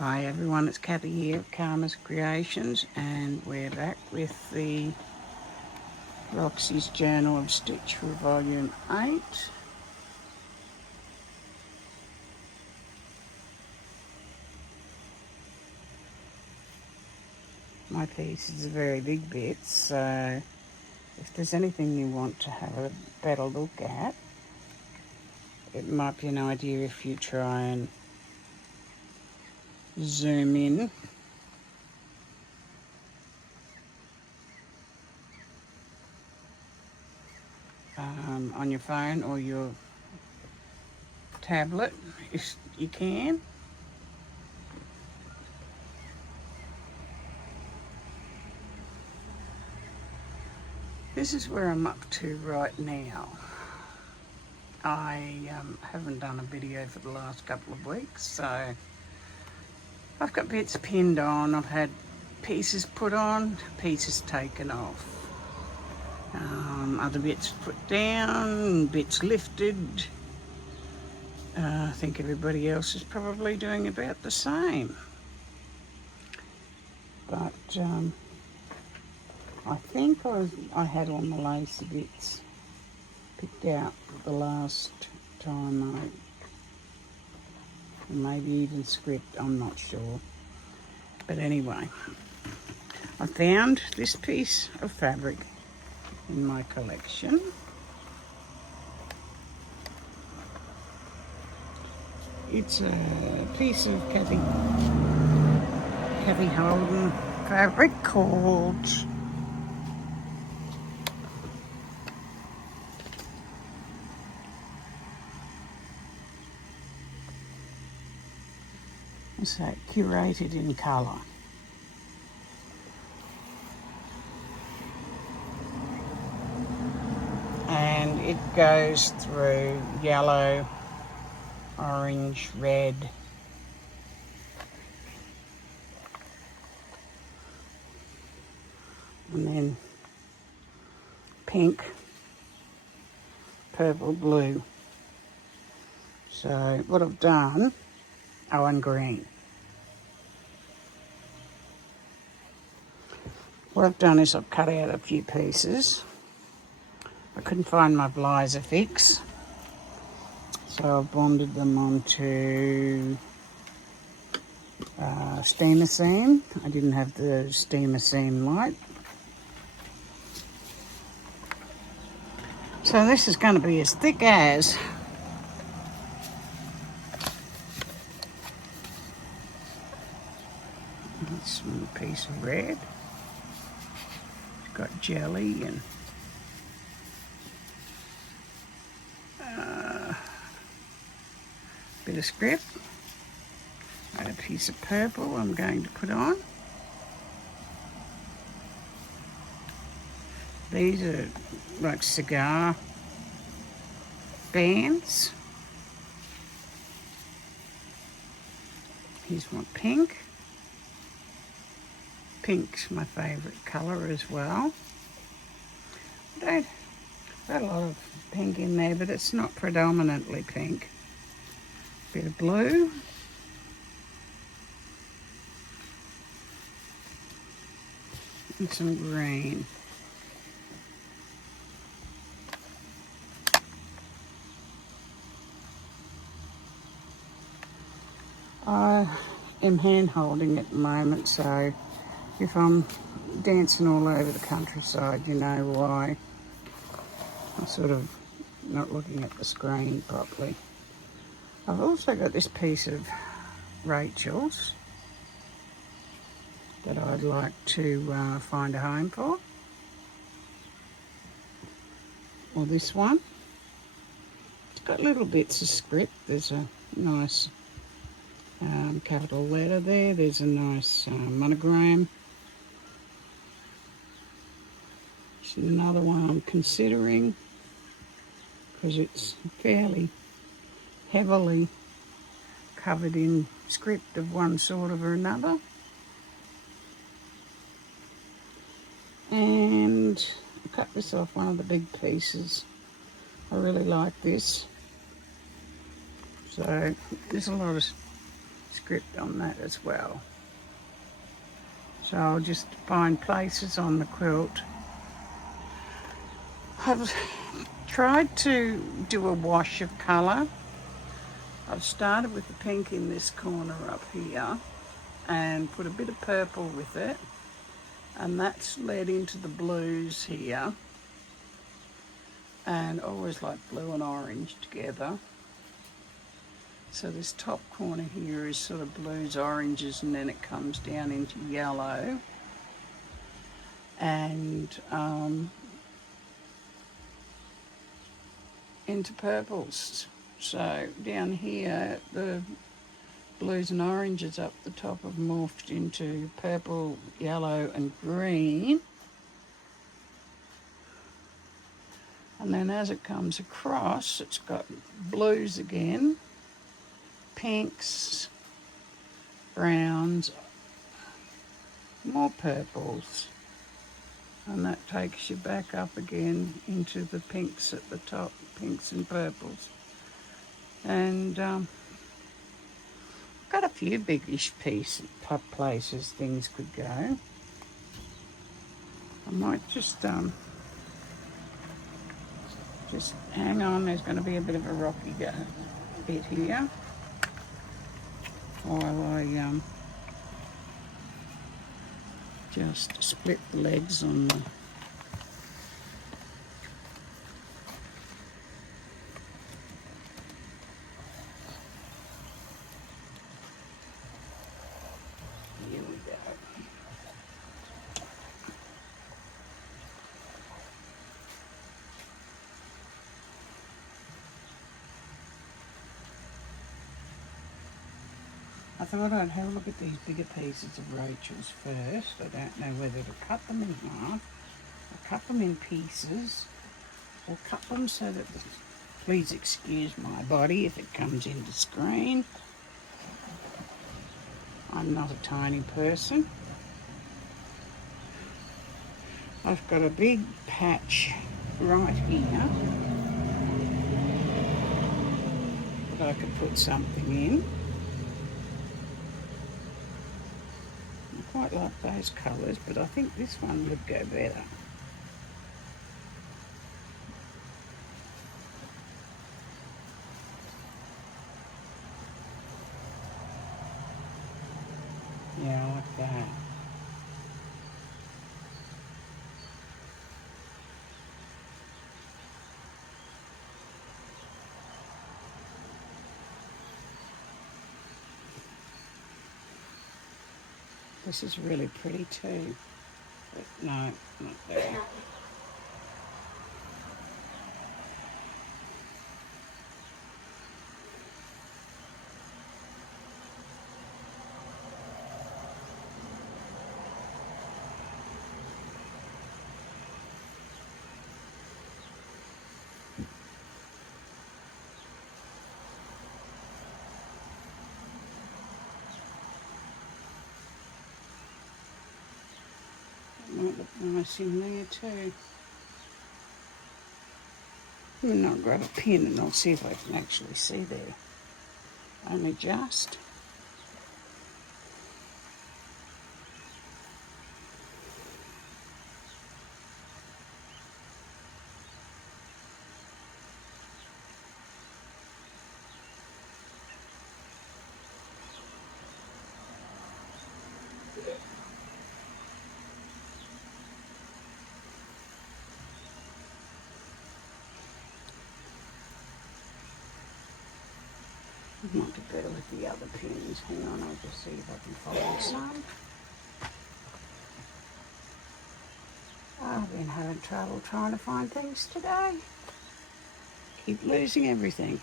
Hi everyone, it's Kathy here of Karma's Creations, and we're back with the Roxy's Journal of Stitchery Volume 8. My pieces are very big bits, so if there's anything you want to have a better look at, it might be an idea if you try and zoom in. On your phone or your tablet if you can. This is where I'm up to right now. I haven't done a video for the last couple of weeks, so I've got bits pinned on, I've had pieces put on, pieces taken off. Other bits put down, bits lifted. I think everybody else is probably doing about the same. But I think I had all my lacy bits picked out the last time maybe even script, I'm not sure. But anyway, I found this piece of fabric in my collection. It's a piece of Kathy Holden fabric called Curated in Colour. And it goes through yellow, orange, red, and then pink, purple, blue. So what I've done, oh, and green. What I've done is I've cut out a few pieces. I couldn't find my blizer fix, so I've bonded them onto steamer seam. I didn't have the steamer seam light. So this is going to be as thick as this one piece of red. It's got jelly and bit of script. And a piece of purple I'm going to put on. These are like cigar bands. Here's one pink. Pink's my favourite colour as well. I've got a lot of pink in there, but it's not predominantly pink. Bit of blue. And some green. I am hand holding at the moment, so if I'm dancing all over the countryside, you know why. I'm sort of not looking at the screen properly. I've also got this piece of Rachel's that I'd like to find a home for. Or this one. It's got little bits of script. There's a nice capital letter there. There's a nice monogram. This is another one I'm considering because it's fairly heavily covered in script of one sort or another. And I cut this off one of the big pieces. I really like this. So there's a lot of script on that as well. So I'll just find places on the quilt. I've tried to do a wash of colour. I've started with the pink in this corner up here and put a bit of purple with it, and that's led into the blues here, and I always like blue and orange together. So this top corner here is sort of blues, oranges, and then it comes down into yellow and into purples. So down here the blues and oranges up the top have morphed into purple, yellow and green. And then as it comes across, it's got blues again, pinks, browns, more purples. And that takes you back up again into the pinks at the top, pinks and purples. And got a few biggish places things could go. I might just hang on, there's going to be a bit of a rocky bit here while I just split the legs on the here we go. I thought I'd have a look at these bigger pieces of Rachel's first. I don't know whether to cut them in half, or cut them in pieces, or cut them so that, please excuse my body if it comes into screen. I'm not a tiny person. I've got a big patch right here that I could put something in. I quite like those colours, but I think this one would go better. Yeah, I like that. This is really pretty too. But no, not there. Might look nice in there too. And I'll grab a pin and I'll see if I can actually see there. Only just. Might be better with the other pins. Hang on, I'll just see if I can find some. I've been having trouble trying to find things today. Keep losing everything.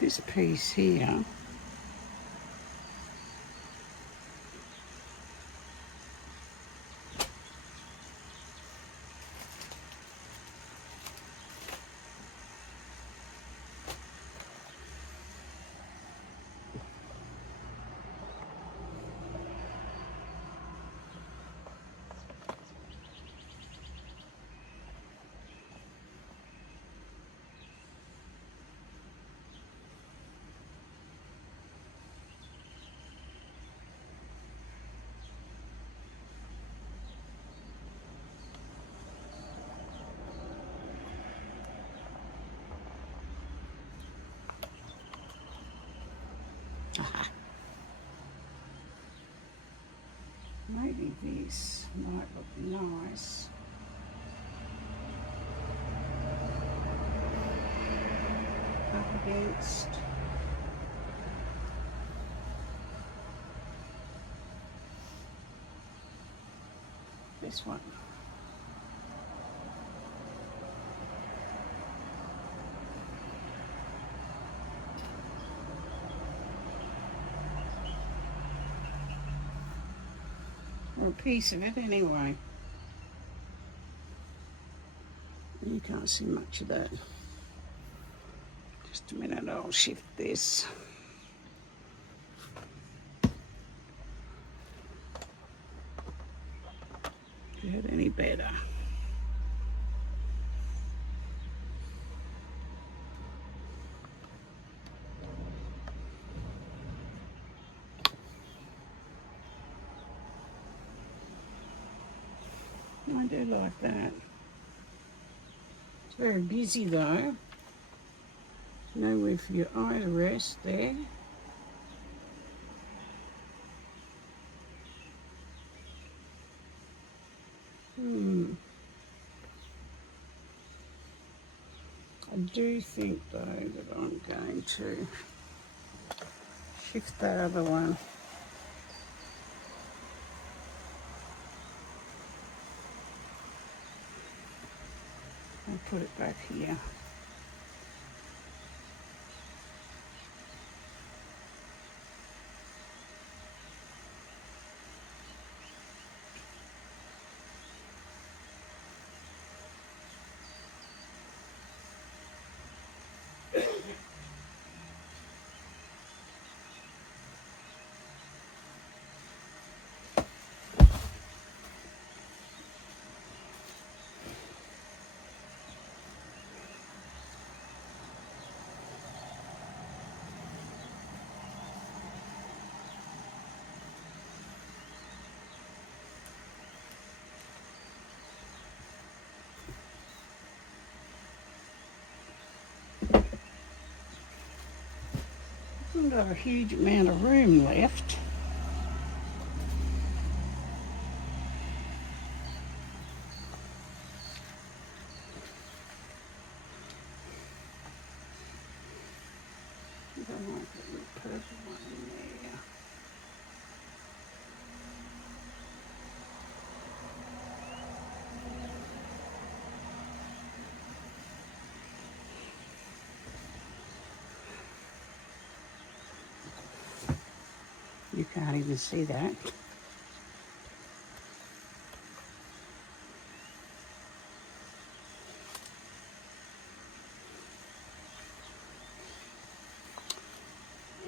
This piece here Maybe this might look nice. Up against this one. Or a piece of it anyway. You can't see much of that. Just a minute, I'll shift this. Get any better? I do like that. It's very busy though. Nowhere for your eye to rest there. I do think though that I'm going to shift that other one. And put it back here. Haven't got a huge amount of room left. I don't like the purple one in there. You can't even see that.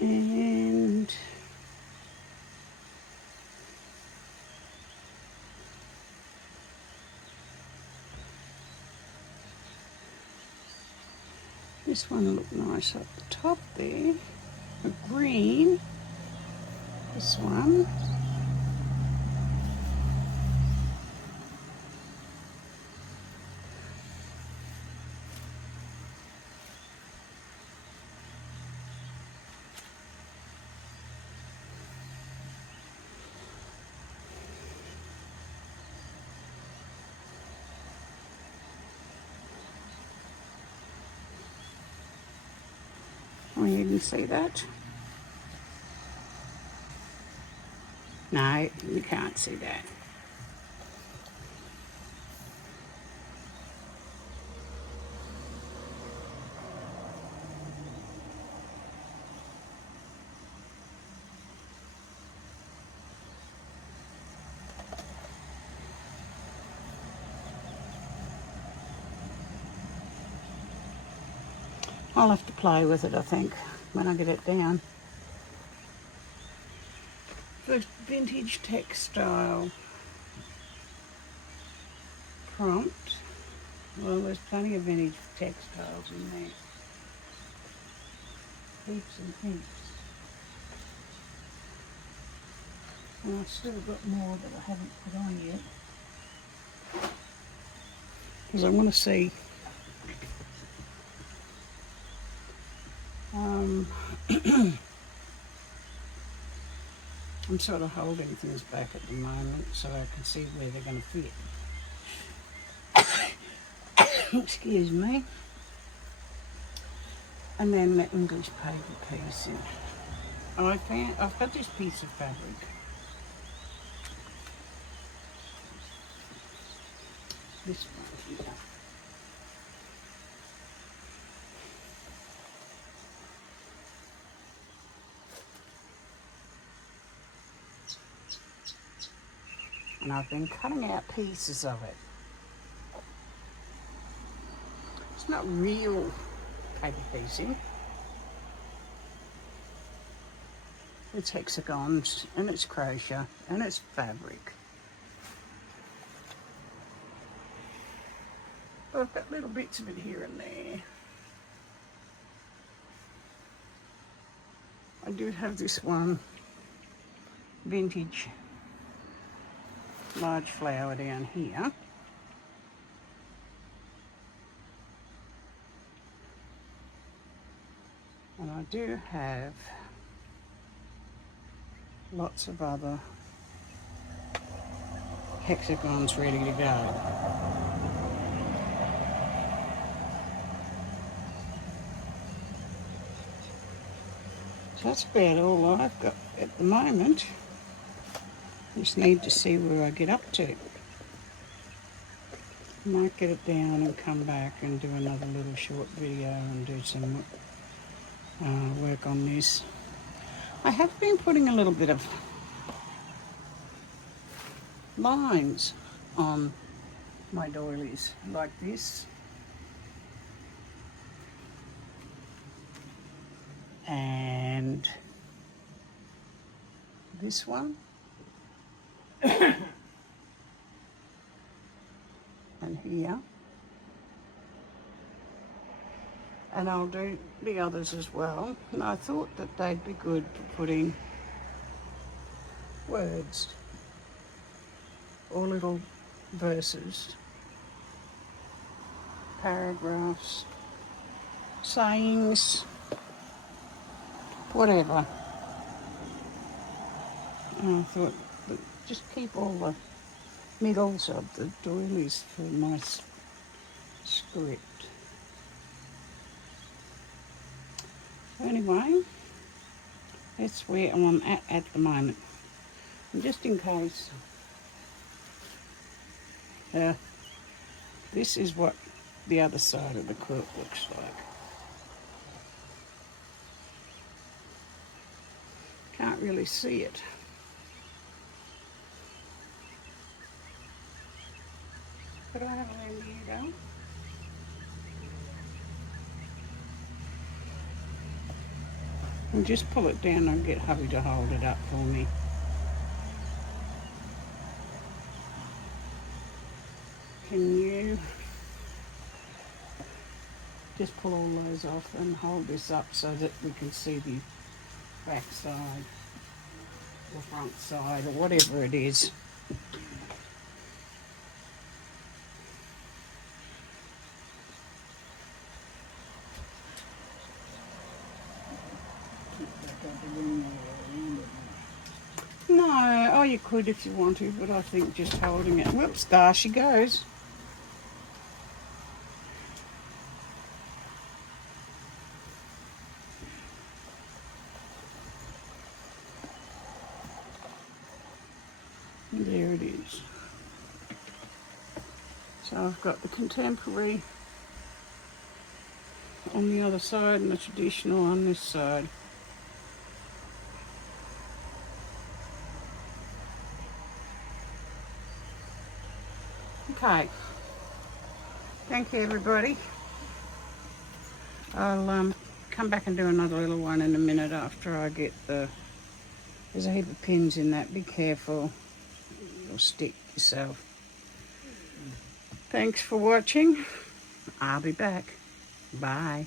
And this one looked nice up the top there. A green. This one. Oh, you can see that? No, you can't see that. I'll have to play with it, I think, when I get it down. First vintage textile prompt. Well, there's plenty of vintage textiles in there. Heaps and heaps. And I've still got more that I haven't put on yet. Because I want to see I'm sort of holding things back at the moment so I can see where they're going to fit. Excuse me. And then the English paper piece in. I've got this piece of fabric. This one here. And I've been cutting out pieces of it. It's not real paper piecing. It's hexagons and it's crochet and it's fabric. But I've got little bits of it here and there. I do have this one vintage large flower down here. And I do have lots of other hexagons ready to go. So that's about all I've got at the moment. Just need to see where I get up to. Might get it down and come back and do another little short video and do some work on this. I have been putting a little bit of lines on my doilies like this. And this one. And here. And I'll do the others as well. And I thought that they'd be good for putting words or little verses, paragraphs, sayings, whatever. And I thought that just keep all the middles of the doilies for my script. Anyway, that's where I'm at the moment. And just in case, this is what the other side of the quilt looks like. Can't really see it. Could I have a lend you go? And just pull it down and get hubby to hold it up for me. Can you just pull all those off and hold this up so that we can see the back side or front side or whatever it is. No, oh you could if you want to, but I think just holding it. Whoops, there she goes. And there it is. So I've got the contemporary on the other side and the traditional on this side. Okay, thank you everybody. I'll come back and do another little one in a minute after I get there's a heap of pins in that, be careful, you'll stick yourself. Thanks for watching, I'll be back, bye.